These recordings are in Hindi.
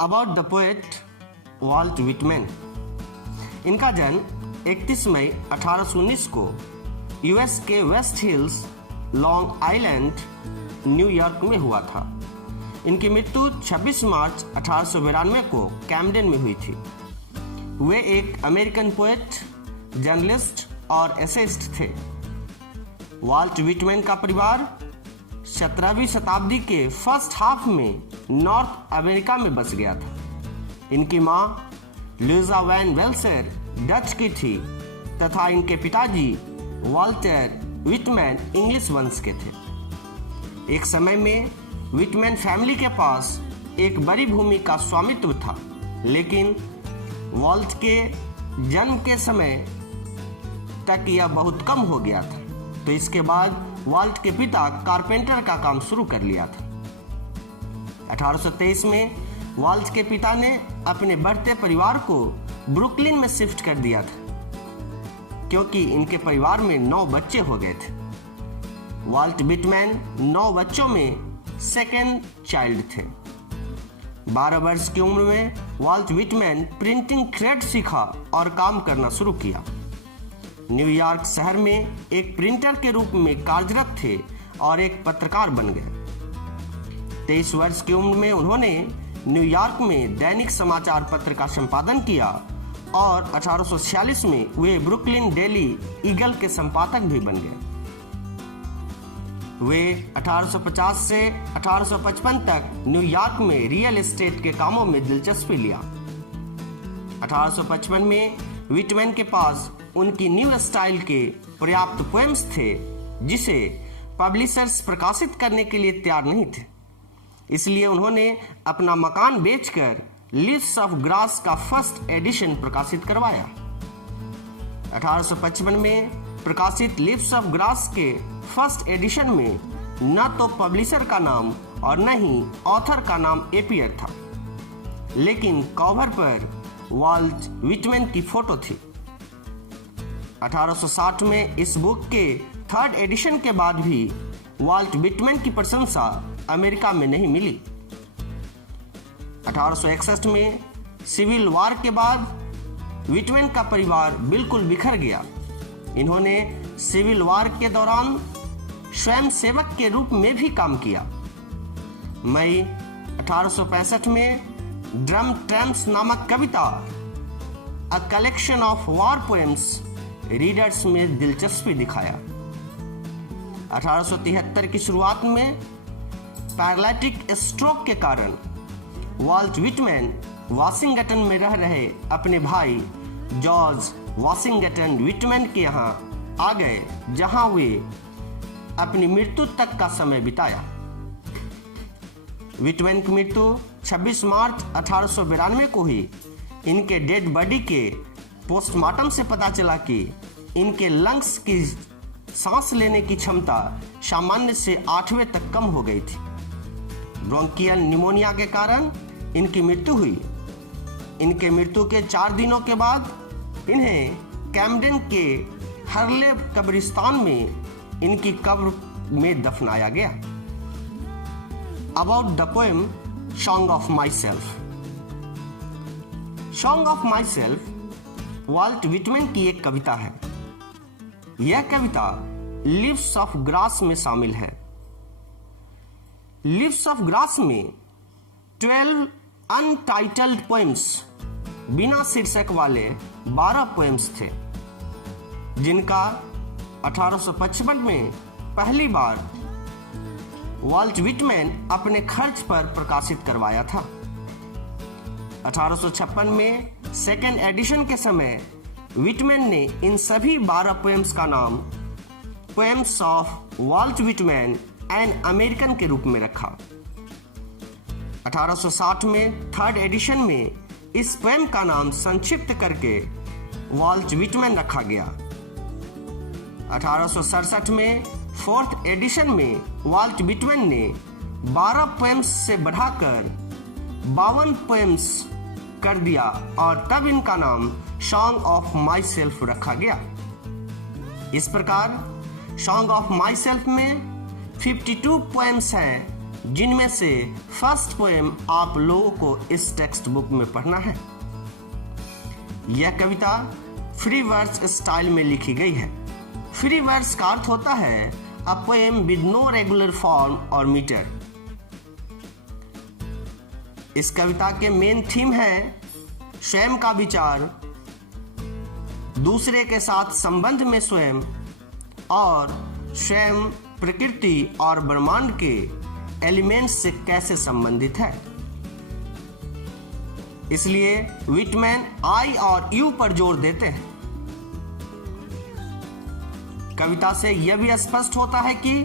About the poet Walt Whitman. इनका जन्म 31 मई 1819 को यूएस के West Hills, Long Island, New York में हुआ था। इनकी मृत्यु 26 मार्च 1892 को कैमडेन में हुई थी। वे एक अमेरिकन पोएट, जर्नलिस्ट और एसेइस्ट थे। वाल्ट विटमैन का परिवार 17वीं शताब्दी के फर्स्ट हाफ में नॉर्थ अमेरिका में बस गया था। इनकी माँ लुइजा वैन वेल्सर डच की थी तथा इनके पिताजी वाल्टर विटमैन इंग्लिश वंश के थे। एक समय में विटमैन फैमिली के पास एक बड़ी भूमि का स्वामित्व था, लेकिन वाल्ट के जन्म के समय तक यह बहुत कम हो गया था, तो इसके बाद वाल्ट के पिता कारपेंटर का काम शुरू कर लिया था। 1823 में वाल्ट के पिता ने अपने बढ़ते परिवार को ब्रुकलिन में शिफ्ट कर दिया था, क्योंकि इनके परिवार में 9 बच्चे हो गए थे। वाल्ट विटमैन 9 बच्चों में सेकेंड चाइल्ड थे। 12 वर्ष की उम्र में वाल्ट विटमैन प्रिंटिंग ट्रेड सीखा और काम करना शुरू किया। न्यूयॉर्क शहर में एक प्रिंटर के रूप में कार्यरत थे और एक पत्रकार बन गए। 23 वर्ष की उम्र में उन्होंने न्यूयॉर्क में दैनिक समाचार पत्र का संपादन किया और 1846 में वे ब्रुकलिन डेली ईगल के संपादक भी बन गए। वे 1850 से 1855 तक न्यूयॉर्क में रियल एस्टेट के कामों में दिलचस्पी लिया। 1855 में विटमैन के पास उनकी न्यू स्टाइल के पर्याप्त पोएम्स थे, जिसे पब्लिशर्स प्रकाशित करने के लिए तैयार नहीं थे। इसलिए उन्होंने अपना मकान बेचकर लीव्स ऑफ ग्रास का फर्स्ट एडिशन प्रकाशित करवाया। 1855 में प्रकाशित लीव्स ऑफ ग्रास के फर्स्ट एडिशन में न तो पब्लिशर का नाम और न ही ऑथर का नाम एपियर था, लेकिन कवर पर वाल्ट विटमैन की फोटो थी। 1860 में इस बुक के थर्ड एडिशन के बाद भी वाल्ट विटमैन की प्रशंसा अमेरिका में नहीं मिली। 1861 में सिविल वॉर के बाद विटमैन का परिवार बिल्कुल बिखर गया। इन्होंने सिविल वॉर के दौरान स्वयं सेवक के रूप में भी काम किया। मई 1865 में ड्रम ट्रैम्प्स नामक कविता, a collection of war poems, readers में दिलचस्पी दिखाया। 1873 की शुरुआत में पैरालिटिक स्ट्रोक के कारण वाल्ट विटमैन वाशिंगटन में रह रहे अपने भाई जॉर्ज वाशिंगटन विटमैन के यहाँ आ गए, जहां वे अपनी मृत्यु तक का समय बिताया। विटमैन की मृत्यु 26 मार्च 1892 को हुई। इनके डेड बॉडी के पोस्टमार्टम से पता चला कि इनके लंग्स की सांस लेने की क्षमता सामान्य से 8वें तक कम हो गई थी। ब्रोंकियल निमोनिया के कारण इनकी मृत्यु हुई। इनके मृत्यु के 4 दिनों के बाद इन्हें कैमडेन के हर्ले कब्रिस्तान में इनकी कब्र में दफनाया गया। About the poem song of myself. Song of myself Walt Whitman की एक कविता है। यह कविता लीव्स ऑफ ग्रास में शामिल है। लीव्स ऑफ ग्रास में 12 अनटाइटल्ड पोएम्स, बिना शीर्षक वाले 12 पोएम्स थे, जिनका 1855 में पहली बार वाल्ट विटमैन अपने खर्च पर प्रकाशित करवाया था। 1856 में सेकेंड एडिशन के समय विटमैन ने इन सभी 12 पोएम्स का नाम poems of Walt Whitman an American के रूप में रखा। 1860 में थर्ड एडिशन में इस पोएम का नाम संक्षिप्त करके वाल्ट विटमैन रखा गया। 1867 में फोर्थ एडिशन में वाल्ट विटमैन ने 12 पोएम्स से बढ़ाकर 52 पोएम्स कर दिया और तब इनका नाम सॉन्ग ऑफ माई सेल्फ रखा गया। इस प्रकार सॉन्ग ऑफ माई सेल्फ में 52 पोएम्स हैं जिनमें से फर्स्ट पोएम आप लोगों को इस टेक्स्ट बुक में पढ़ना है। यह कविता फ्री वर्स स्टाइल में लिखी गई है। फ्री वर्स का अर्थ होता है a poem with no regular form और मीटर। इस कविता के मेन थीम है स्वयं का विचार, दूसरे के साथ संबंध में स्वयं, और स्वयं प्रकृति और ब्रह्मांड के एलिमेंट्स से कैसे संबंधित है। इसलिए विटमैन आई और यू पर जोर देते हैं। कविता से यह भी स्पष्ट होता है कि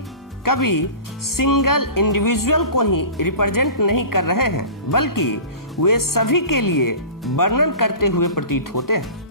कवि सिंगल इंडिविजुअल को ही रिप्रेजेंट नहीं कर रहे हैं, बल्कि वे सभी के लिए वर्णन करते हुए प्रतीत होते हैं।